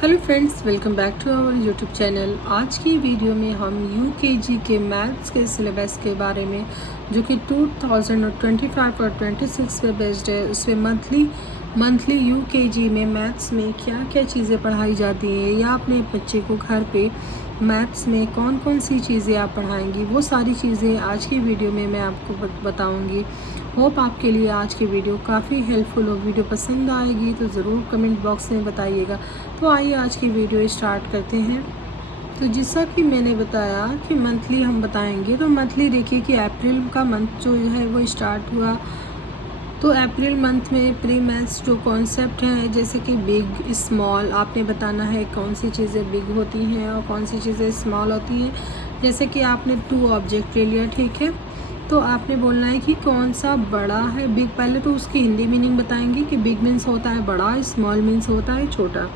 Hello friends, welcome back to our YouTube channel. आज की video में हम यूकेजी के मैथ्स के सिलेबस के बारे में, जो कि 2025 और 26 पे बेस्ड है, उसमें मंथली यूकेजी में मैथ्स में क्या क्या चीज़ें पढ़ाई जाती हैं या अपने बच्चे को घर पे मैथ्स में कौन कौन सी चीज़ें आप पढ़ाएंगी, वो सारी चीज़ें आज की वीडियो में मैं आपको बताऊंगी। होप आपके लिए आज की वीडियो काफ़ी हेल्पफुल हो। वीडियो पसंद आएगी तो ज़रूर कमेंट बॉक्स में बताइएगा। तो आइए आज की वीडियो स्टार्ट करते हैं। तो जैसा कि मैंने बताया कि मंथली हम बताएंगे, तो मंथली देखिए कि अप्रैल का मंथ जो है वो स्टार्ट हुआ। तो अप्रैल मंथ में प्री मैथ्स जो कॉन्सेप्ट हैं, जैसे कि बिग स्मॉल, आपने बताना है कौन सी चीज़ें बिग होती हैं और कौन सी चीज़ें स्मॉल होती हैं। जैसे कि आपने 2 ऑब्जेक्ट ले लिया, ठीक है, तो आपने बोलना है कि कौन सा बड़ा है बिग। पहले तो उसकी हिंदी मीनिंग बताएंगे कि बिग मीन्स होता है बड़ा, स्मॉल मीन्स होता है छोटा।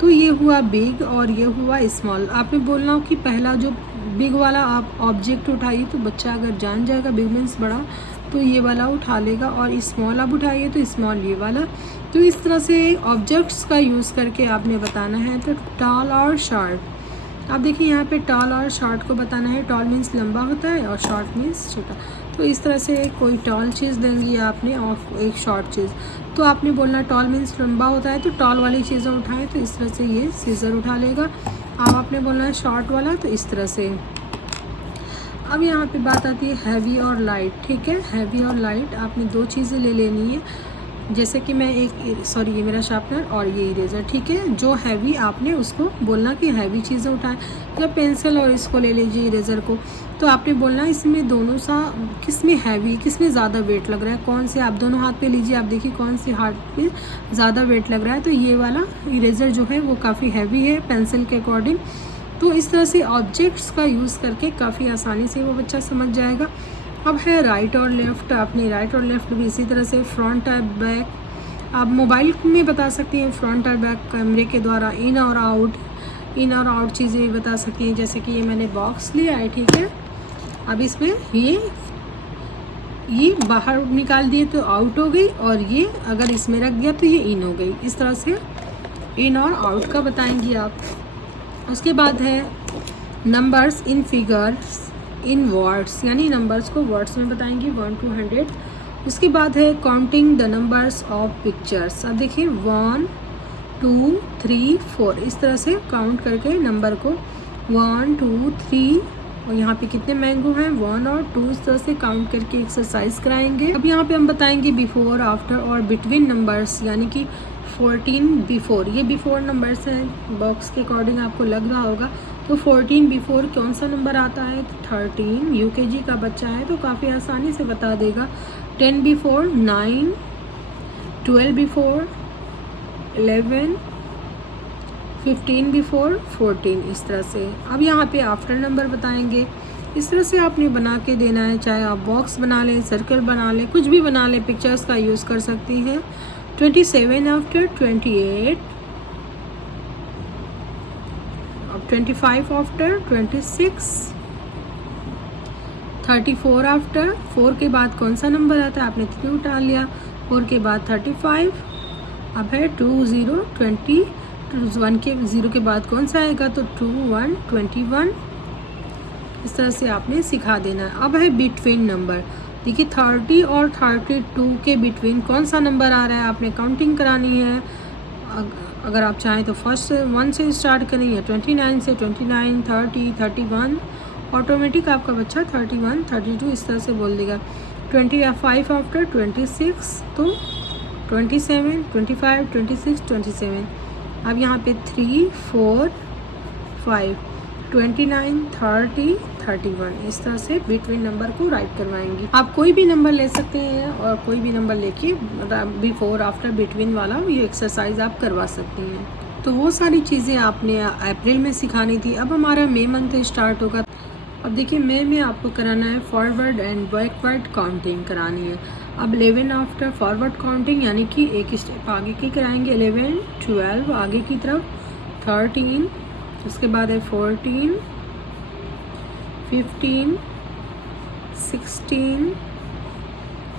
तो ये हुआ बिग और ये हुआ स्मॉल। आपने बोलना हो कि पहला जो बिग वाला आप ऑब्जेक्ट उठाइए, तो बच्चा अगर जान जाएगा बिग मीन्स बड़ा, तो ये वाला उठा लेगा, और स्मॉल आप उठाइए तो स्मॉल ये वाला। तो इस तरह से ऑब्जेक्ट्स का यूज़ करके आपने बताना है। तो टॉल और शॉर्ट, आप देखिए यहाँ पे टॉल और शॉर्ट को बताना है। टॉल मीन्स लंबा होता है और शॉर्ट मीन्स छोटा। तो इस तरह से कोई टॉल चीज़ देंगी आपने और एक शॉर्ट चीज़, तो आपने बोलना टॉल मीन्स लंबा होता है, तो टॉल वाली चीज़ें उठाएं। तो इस तरह से ये सीज़र उठा लेगा। अब आपने बोलना है शॉर्ट वाला, तो इस तरह से। अब यहाँ पे बात आती है हैवी और लाइट, ठीक है। हैवी और लाइट आपने दो चीज़ें ले लेनी है। जैसे कि मैं ये मेरा शार्पनर और ये इरेज़र, ठीक है। जो हैवी आपने उसको बोलना कि हैवी चीज़ें उठाएं। या पेंसिल और इसको ले लीजिए इरेज़र को, तो आपने बोलना इसमें दोनों सा किस में हैवी, किस में ज़्यादा वेट लग रहा है, कौन से। आप दोनों हाथ पे लीजिए, आप देखिए कौन से हाथ पे ज़्यादा वेट लग रहा है। तो ये वाला इरेज़र जो है वो काफ़ी हैवी है पेंसिल के अकॉर्डिंग। तो इस तरह से ऑब्जेक्ट्स का यूज़ करके काफ़ी आसानी से वो बच्चा समझ जाएगा। अब है राइट और लेफ़्ट। आपने राइट और लेफ़्ट भी इसी तरह से, फ्रंट और बैक आप मोबाइल में बता सकती हैं। फ्रंट और बैक कैमरे के द्वारा इन और आउट चीज़ें भी बता सकती हैं। जैसे कि ये मैंने बॉक्स लिया है, ठीक है। अब इसमें ये बाहर निकाल दिए तो आउट हो गई, और ये अगर इसमें रख दिया तो ये इन हो गई। इस तरह से इन और आउट का बताएंगी आप। उसके बाद है numbers in figures in words, यानी नंबर्स को वर्ड्स में बताएंगी 1 to 100। उसके बाद है counting the numbers of pictures. अब देखिए 1 2 3 4, इस तरह से काउंट करके नंबर को 1 2 3, और यहाँ पे कितने मैंगो हैं 1 और 2, इस तरह से काउंट करके एक्सरसाइज कराएंगे। अब यहाँ पे हम बताएंगे बिफोर, आफ्टर और बिटवीन नंबर्स, यानी कि 14 बिफोर, ये बिफोर नंबर्स हैं। बॉक्स के अकॉर्डिंग आपको लग रहा होगा। तो 14 बिफोर कौन सा नंबर आता है, तो 13। यूकेजी का बच्चा है तो काफ़ी आसानी से बता देगा। 10 बिफोर 9, 12 बिफोर 11, 15 बिफोर 14, इस तरह से। अब यहाँ पे आफ्टर नंबर बताएंगे। इस तरह से आपने बना के देना है, चाहे आप बॉक्स बना लें, सर्कल बना लें, कुछ भी बना लें, पिक्चर्स का यूज़ कर सकती हैं। 27 आफ्टर 28, अब 25 आफ्टर 26, 34 आफ्टर, 4 के बाद कौन सा नंबर आता है, आपने 3 उठा लिया। 4 के बाद 35, अब है 2 0 20, 1 के 0 के बाद कौन सा आएगा, तो 2 1 21। इस तरह से आपने सिखा देना है। अब है बिटवीन नंबर। देखिए 30 और 32 के बिटवीन कौन सा नंबर आ रहा है, आपने काउंटिंग करानी है। अगर आप चाहें तो फर्स्ट 1 से स्टार्ट करें, या 29 से 29, 30, 31, ऑटोमेटिक आपका बच्चा 31, 32 इस तरह से बोल देगा। 25 आफ्टर 26, तो 27, 25, 26, 27। अब यहाँ पे 3 4 5, 29, 30, 31, इस तरह से बिटवीन नंबर को राइट करवाएंगी। आप कोई भी नंबर ले सकते हैं और कोई भी नंबर लेके बिफोर आफ्टर बिटवीन वाला ये एक्सरसाइज आप करवा सकती हैं। तो वो सारी चीज़ें आपने अप्रैल में सिखानी थी। अब हमारा मई मंथ स्टार्ट होगा। अब देखिए मई में आपको कराना है फॉरवर्ड एंड बैकवर्ड काउंटिंग करानी है। अब 11 आफ्टर फॉरवर्ड काउंटिंग, यानी कि एक स्टेप आगे की कराएंगे। 11 12 आगे की तरफ, 13, उसके बाद है 14, 15, 16,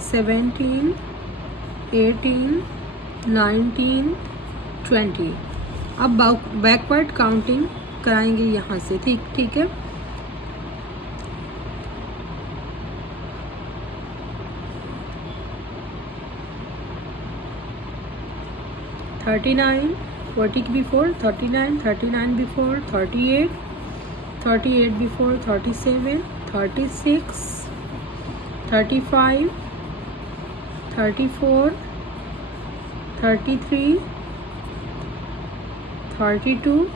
17, 18, 19, 20। अब बैकवर्ड काउंटिंग कराएंगे यहाँ से, ठीक है। Thirty nine, 40 before 39, 39 before 38, 38 before 37, 36, 35, 34, 33, 32,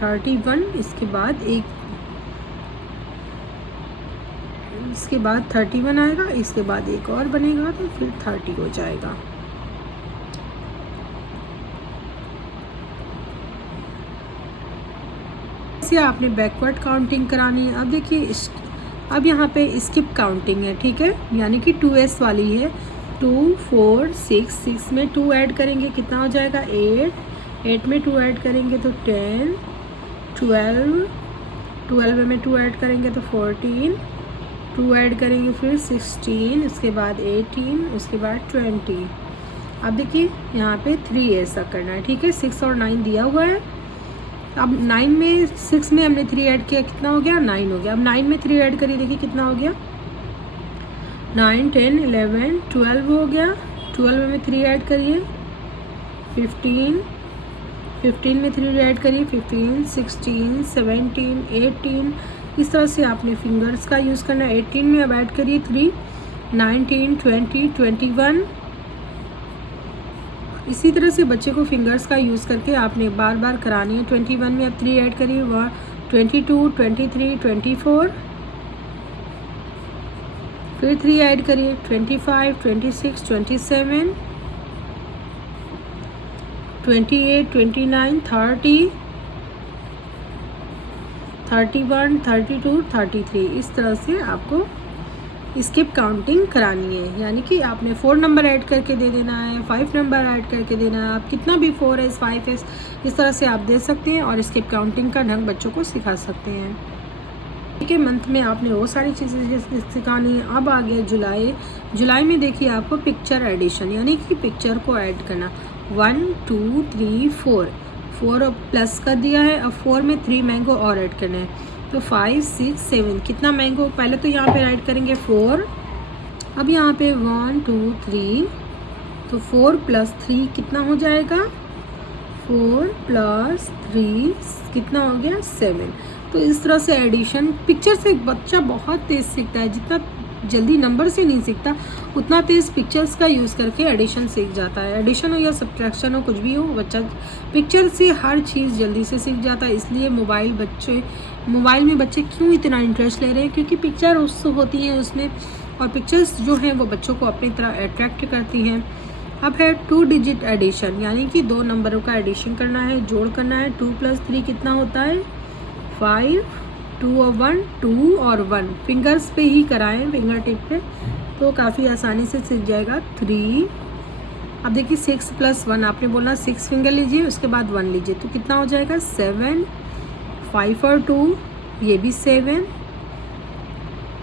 31, इसके बाद 31 आएगा, इसके बाद एक और बनेगा तो फिर 30 हो जाएगा। से आपने बैकवर्ड काउंटिंग करानी है। अब देखिए अब यहाँ पे स्किप काउंटिंग है, ठीक है, यानी कि 2s वाली है। 2, 4, 6, 6 में 2 ऐड करेंगे कितना हो जाएगा 8, 8 में 2 ऐड करेंगे तो 10, 12, 12 में 2 ऐड करेंगे तो 14, 2 ऐड करेंगे फिर 16, उसके बाद 18, उसके बाद 20। अब देखिए यहाँ पे 3 ऐसा करना है, ठीक है। 6 और 9 दिया हुआ है। अब 9 में 6 में हमने 3 ऐड किया, कितना हो गया 9 हो गया। अब 9 में 3 ऐड करिए, देखिए कितना हो गया 9, 10, 11, 12 हो गया। 12 में 3 ऐड करिए 15, 15 में 3 ऐड करिए 15, 16, 17, 18। इस तरह से आपने फिंगर्स का यूज़ करना है। 18 में अब ऐड करिए 3, 19, 20, 21। इसी तरह से बच्चे को फिंगर्स का यूज़ करके आपने बार बार करानी है। 21 में अब 3 ऐड करिए 22, 23, 24, फिर 3 ऐड करिए 25, 26, 27, 28, 29, 30, 31, 32, 33। इस तरह से आपको स्किप काउंटिंग करानी है, यानी कि आपने 4 नंबर ऐड करके दे देना है, 5 नंबर ऐड करके देना है। आप कितना भी 4s, 5s इस तरह से आप दे सकते हैं और स्किप काउंटिंग का ढंग बच्चों को सिखा सकते हैं। ठीक है, मंथ में आपने वो सारी चीज़ें सिखानी है। अब आ गया जुलाई। जुलाई में देखिए आपको पिक्चर एडिशन, यानी कि पिक्चर को ऐड करना। 1, 2, 3, 4 प्लस कर दिया है। अब 4 में 3 मैंगो और ऐड करना है तो 5, 6, 7। कितना मैंगो, पहले तो यहाँ पे ऐड करेंगे 4। अब यहाँ पे 1, 2, 3 तो 4 प्लस 3 कितना हो जाएगा 4 प्लस 3 कितना हो गया 7। तो इस तरह से एडिशन पिक्चर से बच्चा बहुत तेज़ सीखता है। जितना जल्दी नंबर से नहीं सीखता उतना तेज़ पिक्चर्स का यूज़ करके एडिशन सीख जाता है। एडिशन हो या सब्ट्रैक्शन हो, कुछ भी हो, बच्चा पिक्चर से हर चीज़ जल्दी से सीख जाता है। इसलिए मोबाइल में बच्चे क्यों इतना इंटरेस्ट ले रहे हैं, क्योंकि पिक्चर उससे होती हैं उसमें, और पिक्चर्स जो हैं वो बच्चों को अपनी तरह अट्रैक्ट करती हैं। अब है 2 डिजिट एडिशन, यानी कि 2 नंबरों का एडिशन करना है, जोड़ करना है। 2 प्लस 3 कितना होता है 5, 2 और 1, 2 और 1 फिंगर्स पे ही कराएं, फिंगर टिप पे, तो काफ़ी आसानी से सीख जाएगा। 3। अब देखिए 6 प्लस 1 आपने बोला 6 फिंगर लीजिए, उसके बाद 1 लीजिए तो कितना हो जाएगा 7। 5 और 2 ये भी 7,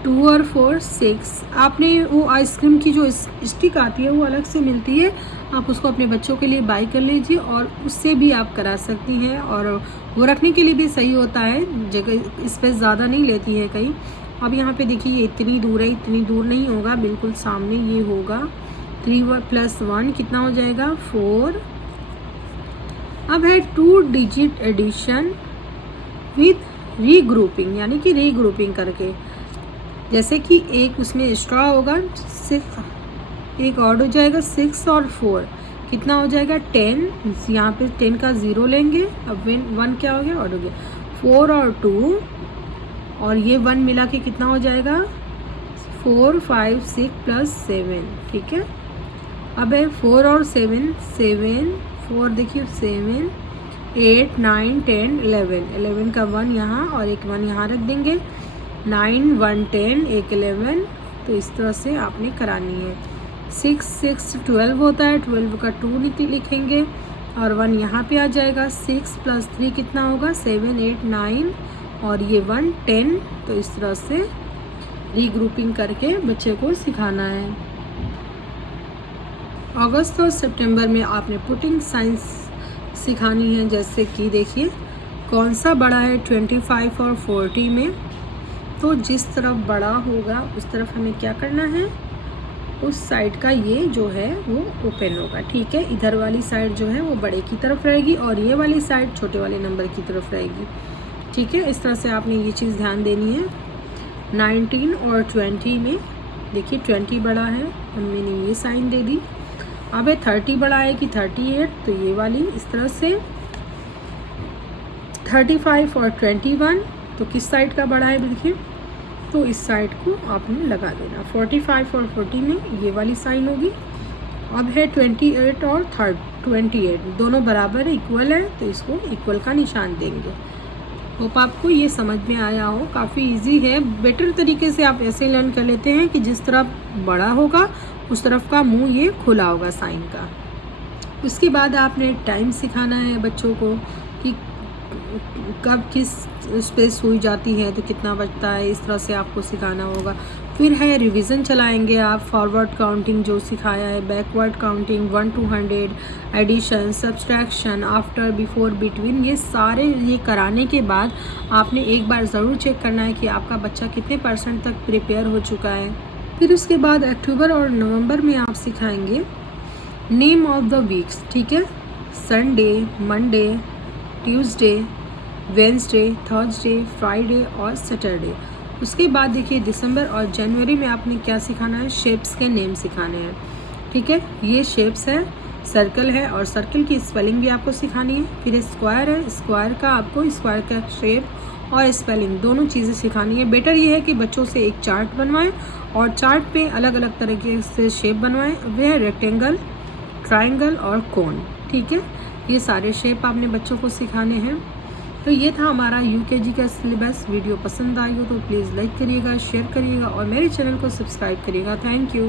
2 और 4 6। आपने वो आइसक्रीम की जो स्टिक आती है वो अलग से मिलती है, आप उसको अपने बच्चों के लिए बाई कर लीजिए और उससे भी आप करा सकती हैं, और वो रखने के लिए भी सही होता है, जगह स्पेस ज़्यादा नहीं लेती है कहीं। अब यहाँ पे देखिए ये इतनी दूर है, इतनी दूर नहीं होगा, बिल्कुल सामने ये होगा। 3 प्लस 1 कितना हो जाएगा 4। अब है 2 डिजिट एडिशन विद रीग्रुपिंग, यानी कि रीग्रुपिंग करके, जैसे कि एक उसमें एक्स्ट्रा होगा 6, एक और हो जाएगा 6 और 4 कितना हो जाएगा 10। यहाँ पे 10 का 0 लेंगे। अब 1 क्या हो गया और हो गया 4 और 2 और ये 1 मिला के कितना हो जाएगा 4, 5, 6 प्लस 7। ठीक है, अब है 4 और 7, 7, 4 देखिए 7, 8, 9, 10, 11 का 1 यहाँ और एक 1 यहाँ रख देंगे। 9, 1, 10, एक 11। तो इस तरह से आपने करानी है। 6, 6, 12 होता है, 12 का 2 लिखेंगे और 1 यहाँ पे आ जाएगा। 6 प्लस 3 कितना होगा 7, 8, 9 और ये 1, 10। तो इस तरह से रीग्रुपिंग करके बच्चे को सिखाना है। अगस्त और सितंबर में आपने पुटिंग सिखानी है। जैसे कि देखिए कौन सा बड़ा है 25 और 40 में, तो जिस तरफ बड़ा होगा उस तरफ हमें क्या करना है, उस साइड का ये जो है वो ओपन होगा। ठीक है, इधर वाली साइड जो है वो बड़े की तरफ रहेगी और ये वाली साइड छोटे वाले नंबर की तरफ रहेगी। ठीक है, इस तरह से आपने ये चीज़ ध्यान देनी है। 19 और 20 में देखिए 20 बड़ा है, हमने ये साइन दे दी। अब है 30 बड़ा है कि 38, तो ये वाली इस तरह से। 35 और 21 तो किस साइड का बड़ा है देखिए, तो इस साइड को आपने लगा देना। 45 और 40 में ये वाली साइन होगी। अब है 28 और 28 दोनों बराबर इक्वल है, तो इसको इक्वल का निशान देंगे। होप आपको ये समझ में आया हो, काफ़ी इजी है। बेटर तरीके से आप ऐसे लर्न कर लेते हैं कि जिस तरफ बड़ा होगा उस तरफ का मुंह ये खुला होगा साइन का। उसके बाद आपने टाइम सिखाना है बच्चों को कि कब किस उस पर सुई जाती है तो कितना बचता है, इस तरह से आपको सिखाना होगा। फिर है रिवीजन चलाएंगे आप, फॉरवर्ड काउंटिंग जो सिखाया है, backward counting 1 to 100, addition, subtraction, after, before, between, ये सारे ये कराने के बाद आपने एक बार ज़रूर चेक करना है कि आपका बच्चा कितने % तक प्रिपेयर हो चुका है। फिर उसके बाद अक्टूबर और नवंबर में आप सिखाएंगे नेम ऑफ द वीक्स। ठीक है, Sunday, Monday, Tuesday, Wednesday, Thursday, Friday और सैटरडे। उसके बाद देखिए दिसंबर और जनवरी में आपने क्या सिखाना है, शेप्स के नेम सिखाने हैं। ठीक है, ये शेप्स है, सर्कल है और सर्कल की स्पेलिंग भी आपको सिखानी है। फिर स्क्वायर है, स्क्वायर का आपको स्क्वायर का शेप और स्पेलिंग दोनों चीज़ें सिखानी है। बेटर ये है कि बच्चों से एक चार्ट बनवाएं और चार्ट पे अलग अलग तरीके से शेप बनवाएं। वह रेक्टेंगल, ट्राइंगल और कोन। ठीक है, ये सारे शेप आपने बच्चों को सिखाने हैं। तो ये था हमारा यूकेजी का सिलेबस। वीडियो पसंद आई हो तो प्लीज़ लाइक करिएगा, शेयर करिएगा और मेरे चैनल को सब्सक्राइब करिएगा। Thank you.